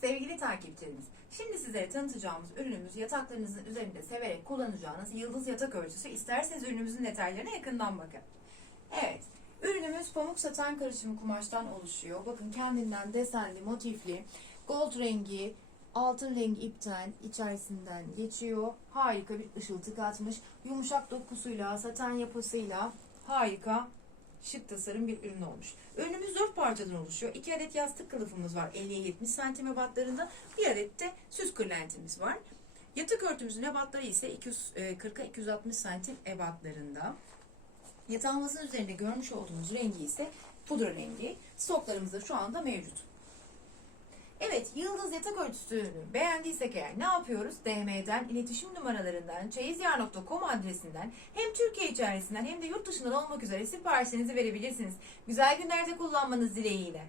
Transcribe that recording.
Sevgili takipçilerimiz, şimdi sizlere tanıtacağımız ürünümüz yataklarınızın üzerinde severek kullanacağınız yıldız yatak örtüsü. İsterseniz ürünümüzün detaylarına yakından bakın. Evet, ürünümüz pamuk satan karışımı kumaştan oluşuyor. Bakın kendinden desenli, motifli, gold rengi, altın rengi ipten içerisinden geçiyor. Harika bir ışıltı katmış. Yumuşak dokusuyla, saten yapısıyla harika şık tasarım bir ürün olmuş. Ürünümüz 4 parçadan oluşuyor. 2 adet yastık kılıfımız var 50'ye 70 santim ebatlarında. Bir adet de süs kırlentimiz var. Yatak örtümüzün ebatları ise 240'a 260 santim ebatlarında. Yatağımızın üzerinde görmüş olduğumuz rengi ise pudra rengi. Stoklarımızda şu anda mevcut. Evet, Yıldız Yatak Örtüsü'nü beğendiysek eğer ne yapıyoruz? DM'den, iletişim numaralarından, çeyizyar.com adresinden hem Türkiye içerisinden hem de yurt dışından olmak üzere siparişinizi verebilirsiniz. Güzel günlerde kullanmanız dileğiyle.